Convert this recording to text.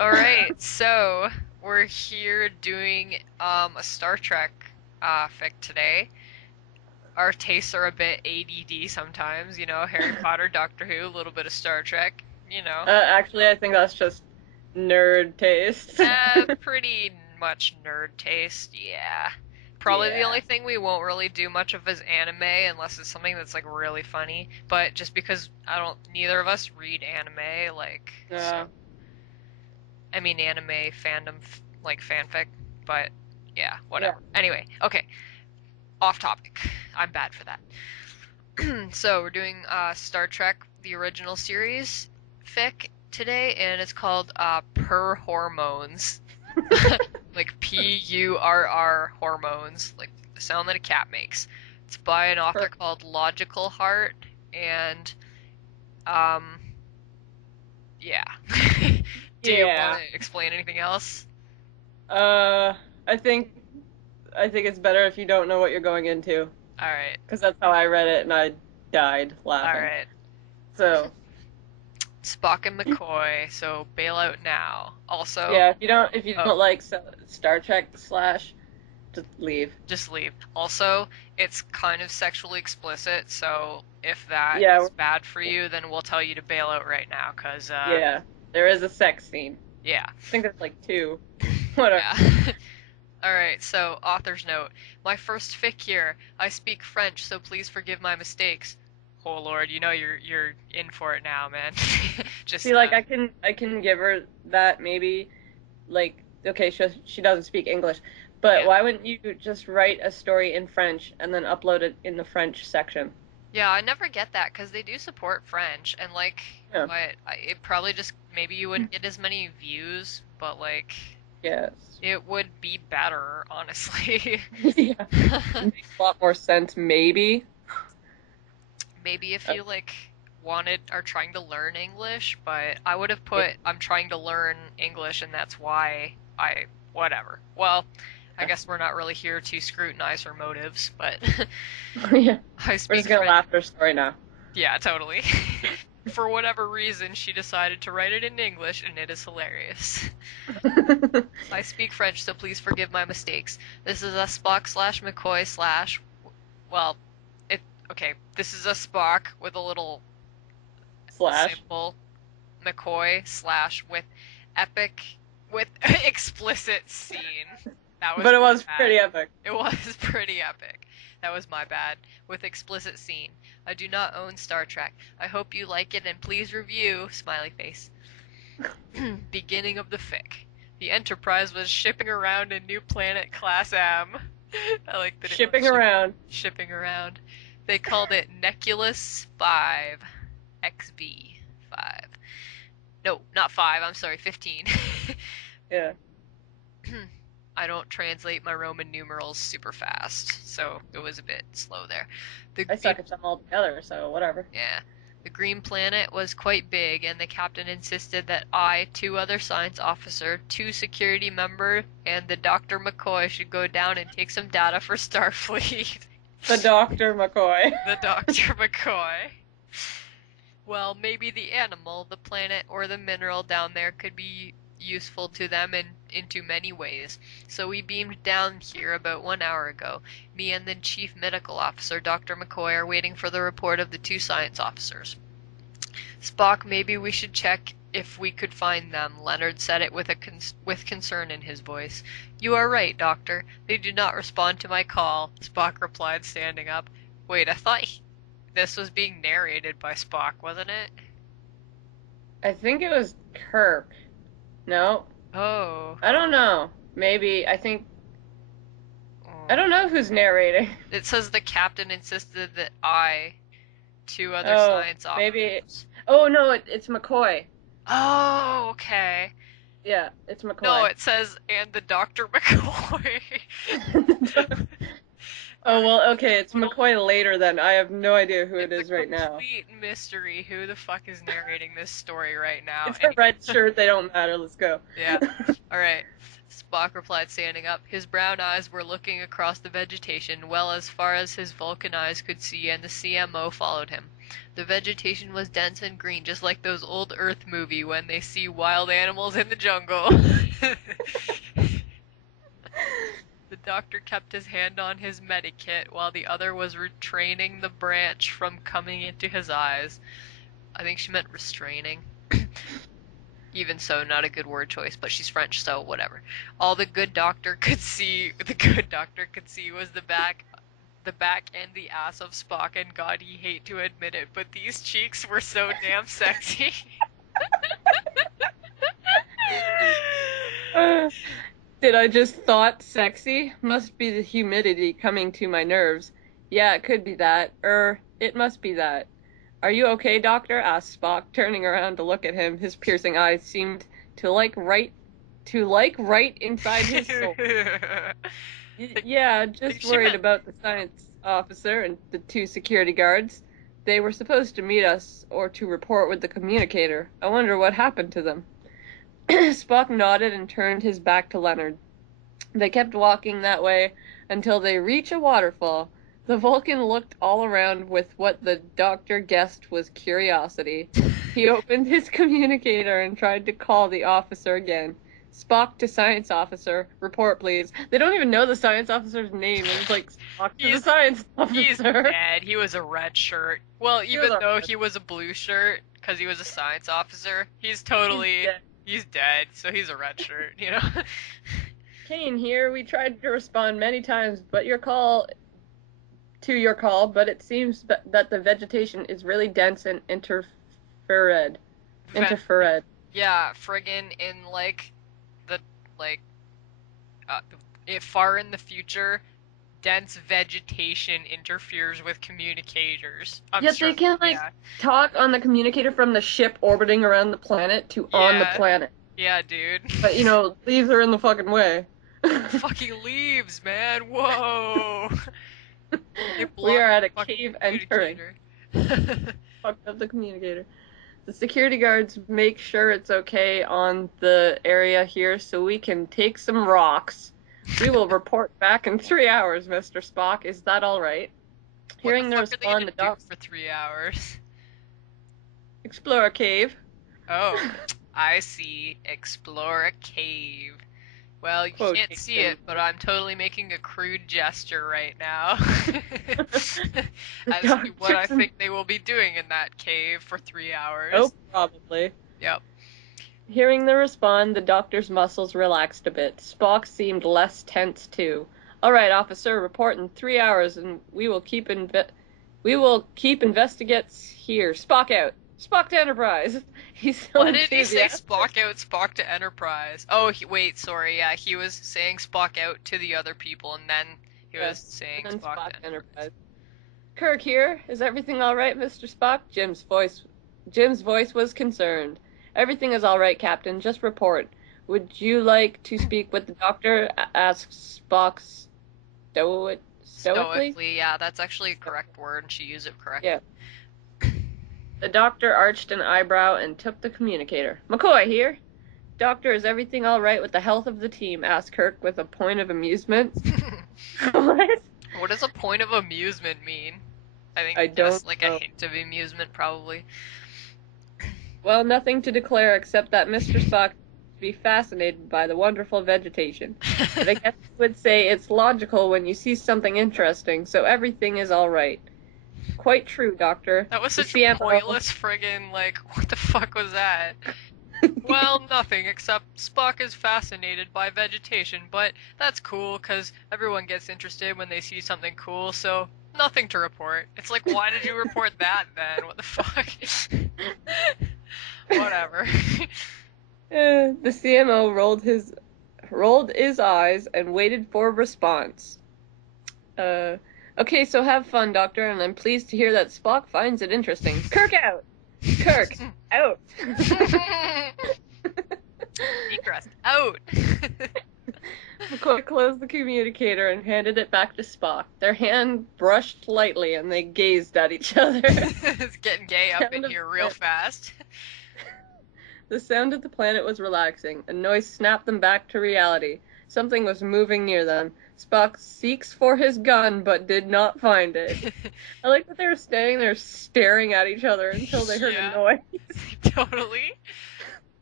All right, so we're here doing a Star Trek fic today. Our tastes are a bit ADD sometimes, Harry Potter, Doctor Who, a little bit of Star Trek, Actually, I think that's just nerd taste. pretty much nerd taste, yeah. Probably the only Yeah. thing we won't really do much of is anime unless it's something that's like really funny. But just because neither of us read anime, so Uh, I mean anime fandom like fanfic, but yeah, yeah. whatever. Anyway, okay, off topic. I'm bad for that. So we're doing Star Trek the original series fic today, and it's called Purr Hormones, like Purr hormones, like the sound that a cat makes. It's by an author Per- called Logicalheart, and um, yeah. Do you want yeah. to explain anything else? Uh, I think I think it's better if you don't know what you're going into, All right, because that's how I read it and I died all laughing. right. So, Spock and McCoy, so bail out now. Also, yeah, if you don't oh, like Star Trek slash, just leave. just leave. Also, it's kind of sexually explicit, so if that Yeah, is bad for you, then we'll tell you to bail out right now, cause yeah. There is a sex scene. yeah, I think there's like two. Whatever. yeah. All right, so author's note. My first fic here. I speak French, so please forgive my mistakes. Oh Lord, you're in for it now, man. See, Just like I can give her that maybe. Like, okay, she doesn't speak English, but yeah. why wouldn't you just write a story in French and then upload it in the French section? Yeah, I never get that because they do support French, and Yeah. it probably just maybe you wouldn't get as many views, but like Yes. it would be better, honestly. Yeah. Makes a lot more sense, maybe. Maybe if Uh, you like wanted are trying to learn English, but I would have yeah. put I'm trying to learn English and that's why I whatever. Well, I guess we're not really here to scrutinize her motives, but Yeah. I We're speak just gonna French. laugh at her story now. Yeah, totally. For whatever reason, she decided to write it in English, and it is hilarious. I speak French, so please forgive my mistakes. This is a Spock slash McCoy slash. Well, it. Okay, this is a Spock with a little Slash. symbol, McCoy slash epic, with explicit scene. That was But it my was bad. pretty epic. It was pretty epic. That was my bad. With explicit scene. I do not own Star Trek. I hope you like it and please review. Smiley face. Beginning of the fic. The Enterprise was shipping around a new planet Class M. I like that it was Shipping around. shipping around. They called it Neculus 5. XB 5. No, not 5, I'm sorry, 15. Yeah. I don't translate my Roman numerals super fast, so it was a bit slow there. The I green, suck at them all together, so whatever. yeah, the green planet was quite big, and the captain insisted that I, two other science officer, two security member, and the Dr. McCoy should go down and take some data for Starfleet. The Dr. McCoy. The Dr. McCoy. Well, maybe the animal, the planet, or the mineral down there could be useful to them into many ways. So we beamed down here about 1 hour ago. Me and the chief medical officer, Dr. McCoy, are waiting for the report of the two science officers. Spock, maybe we should check if we could find them. Leonard said it with concern in his voice. You are right, Doctor. They do not respond to my call, Spock replied, standing up. Wait, I thought this was being narrated by Spock, wasn't it? I think it was Kirk. No, Oh. I don't know. Maybe. I Oh. don't know who's narrating. It says the captain insisted that I, two other Oh, science maybe. officers. Oh no, it's McCoy. Oh, okay. Yeah, it's No, McCoy. it says and the Dr. McCoy. All Oh right, well, okay, it's total. McCoy later then. I have no idea who it It's a is right now. complete mystery who the fuck is narrating this story right now. It's the Anyway, red shirt. They don't matter. Let's go. yeah. All right. Spock replied, standing up. His brown eyes were looking across the vegetation, well as far as his Vulcan eyes could see, and the CMO followed him. The vegetation was dense and green, just like those old Earth movie when they see wild animals in the jungle. The doctor kept his hand on his medikit while the other was retraining the branch from coming into his eyes. I think she meant restraining. Even so, not a good word choice, but she's French, so whatever. All the good doctor could see was the back and the ass of Spock, and God, he hate to admit it, but these cheeks were so damn sexy. Did I just thought sexy? Must be the humidity coming to my nerves. Yeah, it could be that. It must be that. Are you okay, Doctor? Asked Spock, turning around to look at him. His piercing eyes seemed to like right inside his soul. Yeah, just worried about the science officer and the two security guards. They were supposed to meet us or to report with the communicator. I wonder what happened to them. Spock nodded and turned his back to Leonard. They kept walking that way until they reached a waterfall. The Vulcan looked all around with what the doctor guessed was curiosity. He opened his communicator and tried to call the officer again. Spock to science officer, report please. They don't even know the science officer's name. It's like Spock to the science officer. He's dead. He was a red shirt. Well, even though he was a blue shirt, because he was a science officer, he's dead, so he's a red shirt, you know? Kane here, we tried to respond many times, but your call, but it seems that the vegetation is really dense and interfered. Yeah, friggin' far in the future, dense vegetation interferes with communicators. They can talk on the communicator from the ship orbiting around the planet to on the planet. Yeah, dude. But leaves are in the fucking way. Fucking leaves, man. Whoa. We are at a cave entering. Fucked up the communicator. The security guards make sure it's okay on the area here so we can take some rocks. We will report back in 3 hours, Mr. Spock. Is that all right? Hearing the response, the doctor for 3 hours. Explore a cave. Oh, I see. Explore a cave. Well, you can't see it, but I'm totally making a crude gesture right now. As to what I think they will be doing in that cave for 3 hours. Oh, probably. Yep. Hearing the response, the doctor's muscles relaxed a bit. Spock seemed less tense, too. All right, officer, report in 3 hours, and we will keep investigates here. Spock out. Spock to Enterprise. He's so Why did he say Spock out, Spock to Enterprise? Oh, wait, sorry, yeah, he was saying Spock out to the other people, and then he was saying Spock to Enterprise. Kirk here. Is everything all right, Mr. Spock? Jim's voice was concerned. Everything is all right, Captain. Just report. Would you like to speak with the doctor? Asked Spock stoically. Yeah, that's actually a correct word, and she used it correctly. Yeah. The doctor arched an eyebrow and took the communicator. McCoy here. Doctor, is everything all right with the health of the team? Asked Kirk with a point of amusement. What? What does a point of amusement mean? I think just a hint of amusement, probably. Well, nothing to declare except that Mr. Spock be fascinated by the wonderful vegetation. But I guess I would say it's logical when you see something interesting, so everything is all right. Quite true, Doctor. That was such a pointless friggin', what the fuck was that? Well, nothing, except Spock is fascinated by vegetation, but that's cool, because everyone gets interested when they see something cool, so nothing to report. It's like, why did you report that, then? What the fuck? Whatever. The CMO rolled his eyes and waited for a response. Okay, so have fun, Doctor, and I'm pleased to hear that Spock finds it interesting. Kirk out! Kirk, out! Egress, out! McCoy closed the communicator and handed it back to Spock. Their hand brushed lightly, and they gazed at each other. It's getting gay up in here real fast. The sound of the planet was relaxing. A noise snapped them back to reality. Something was moving near them. Spock seeks for his gun, but did not find it. I like that they were standing there staring at each other until they heard a Yeah, noise. totally.